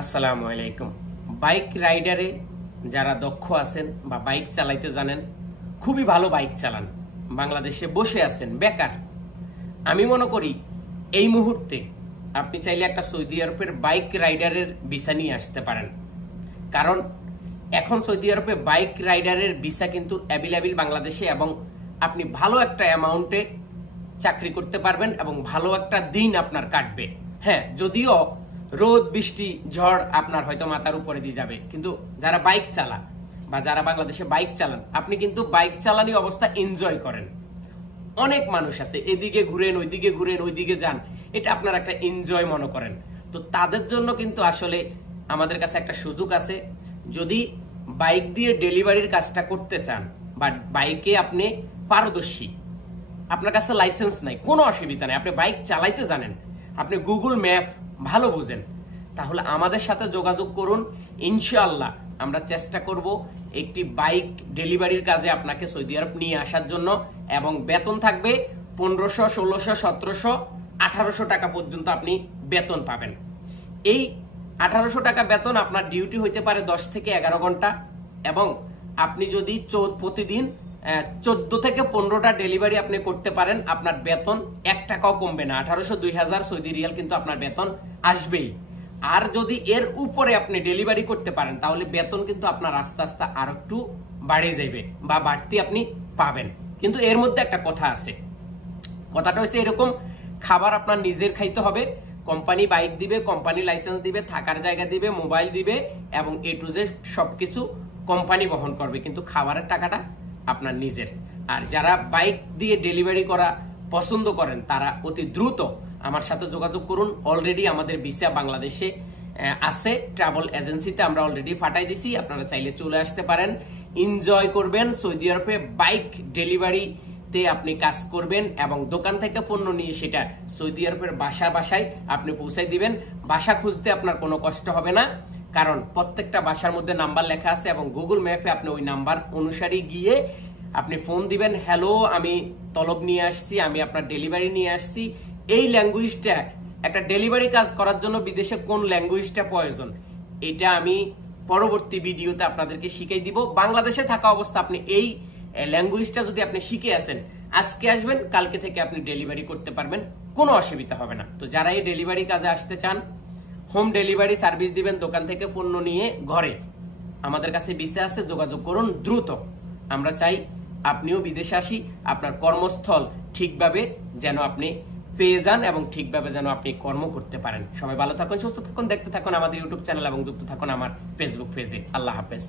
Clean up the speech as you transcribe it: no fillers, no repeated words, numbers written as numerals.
আসসালামু আলাইকুম। বাইক রাইডারে যারা দক্ষ আছেন বা বাইক চালাইতে জানেন, খুবই ভালো বাইক চালান, বাংলাদেশে বসে আছেন বেকার, আমি মনে করি এই মুহূর্তে আপনি চাইলে একটা সৌদি আরবের বাইক রাইডারের ভিসা নিয়ে আসতে পারেন। কারণ এখন সৌদি আরবে বাইক রাইডারের ভিসা কিন্তু অ্যাভেলেবল বাংলাদেশে, এবং আপনি ভালো একটা অ্যামাউন্টে চাকরি করতে পারবেন এবং ভালো একটা দিন আপনার কাটবে। হ্যাঁ, যদিও রোদ বৃষ্টি ঝড় আপনার হয়তো মাথার উপরে দিয়ে যাবে, কিন্তু যারা বাইক চালা বা যারা বাংলাদেশে বাইক চালান, আপনি কিন্তু বাইক চালানি অবস্থা এনজয় করেন। অনেক মানুষ আছে এদিকে ঘুরেন ওইদিকে ঘুরেন ওইদিকে যান, এটা আপনার একটা এনজয় মনে করেন। তো তাদের জন্য কিন্তু আসলে আমাদের কাছে একটা সুযোগ আছে। যদি বাইক দিয়ে ডেলিভারির কাজটা করতে চান বা বাইকে আপনি পারদর্শী, আপনার কাছে লাইসেন্স নাই, কোনো অসুবিধা নেই, আপনি বাইক চালাইতে জানেন, আপনি গুগল ম্যাপ ভালো বুঝেন, তাহলে আমাদের সাথে যোগাযোগ করুন। ইনশাআল্লাহ আমরা চেষ্টা করব একটি বাইক ডেলিভারির কাজে আপনাকে সৌদি আরব নিয়ে আসার জন্য, এবং বেতন থাকবে 1500, 1600, 1700, 1800 টাকা পর্যন্ত আপনি বেতন পাবেন। এই 1800 টাকা বেতন আপনার ডিউটি হইতে পারে 10 থেকে 11 ঘন্টা, এবং আপনি যদি প্রতিদিন 14 থেকে 15টা ডেলিভারি আপনি করতে পারেন, আপনার বেতন 1 টাকাও কমবে না। 1800, 2000 সৌদি রিয়াল কিন্তু আপনার বেতন আসবেই। আর যদি এর উপরে আপনি ডেলিভারি করতে পারেন, তাহলে বেতন কিন্তু আপনার আস্তে আস্তে আর একটু বাড়ে যাবে বা বাড়তি আপনি পাবেন। কিন্তু এর মধ্যে একটা কথা আছে, কথাটা হচ্ছে এরকম, খাবার আপনার নিজের খাইতে হবে, কোম্পানি বাইক দিবে, কোম্পানি লাইসেন্স দিবে, থাকার জায়গা দিবে, মোবাইল দিবে, এবং এ টু জেড সবকিছু কোম্পানি বহন করবে, কিন্তু খাবারের টাকাটা আপনার নিজের। আর যারা বাইক দিয়ে ডেলিভারি করা পছন্দ করেন, তারা অতি দ্রুত আমার সাথে যোগাযোগ করুন। অলরেডি আমাদের ভিসা বাংলাদেশে আছে, ট্রাভেল এজেন্সিতে আমরা অলরেডি পাঠাই দিছি, আপনারা চাইলে চলে আসতে পারেন, এনজয় করবেন। সৌদি আরবে বাইক ডেলিভারিতে আপনি কাজ করবেন এবং দোকান থেকে পণ্য নিয়ে সেটা সৌদি আরবের বাসায় আপনি পৌঁছাই দিবেন। বাসা খুঁজতে আপনার কোনো কষ্ট হবে না, কারণ প্রত্যেকটা বাসার মধ্যে নাম্বার লেখা আছে, এবং গুগল ম্যাপে আপনি ওই নাম্বার অনুসারে গিয়ে আপনি ফোন দিবেন, হ্যালো আমি তলব নিয়ে আসছি, আমি আপনার ডেলিভারি নিয়ে আসছি। এই ল্যাঙ্গুয়েজটা, একটা ডেলিভারি কাজ করার জন্য বিদেশে কোন ল্যাঙ্গুয়েজটা প্রয়োজন, এটা আমি পরবর্তী ভিডিওতে আপনাদেরকে শিখিয়ে দিব। বাংলাদেশে থাকা অবস্থা আপনি এই ল্যাঙ্গুয়েজটা যদি আপনি শিখে আসেন, আজকে আসবেন, কালকে থেকে আপনি ডেলিভারি করতে পারবেন, কোনো অসুবিধা হবে না। তো যারা এই ডেলিভারি কাজে আসতে চান, হোম ডেলিভারি সার্ভিস দিবেন, দোকান থেকে পণ্য নিয়ে ঘরে, আমাদের কাছে ভিসা আছে, যোগাযোগ করুন দ্রুত। আমরা চাই আপনিও বিদেশে আসি, আপনার কর্মস্থল ঠিকভাবে যেন আপনি পেয়ে যান এবং ঠিকভাবে যেন আপনি কর্ম করতে পারেন। সবাই ভালো থাকুন, সুস্থ থাকুন, দেখতে থাকুন আমাদের ইউটিউব চ্যানেল এবং যুক্ত থাকুন আমার ফেসবুক পেজে। আল্লাহ হাফেজ।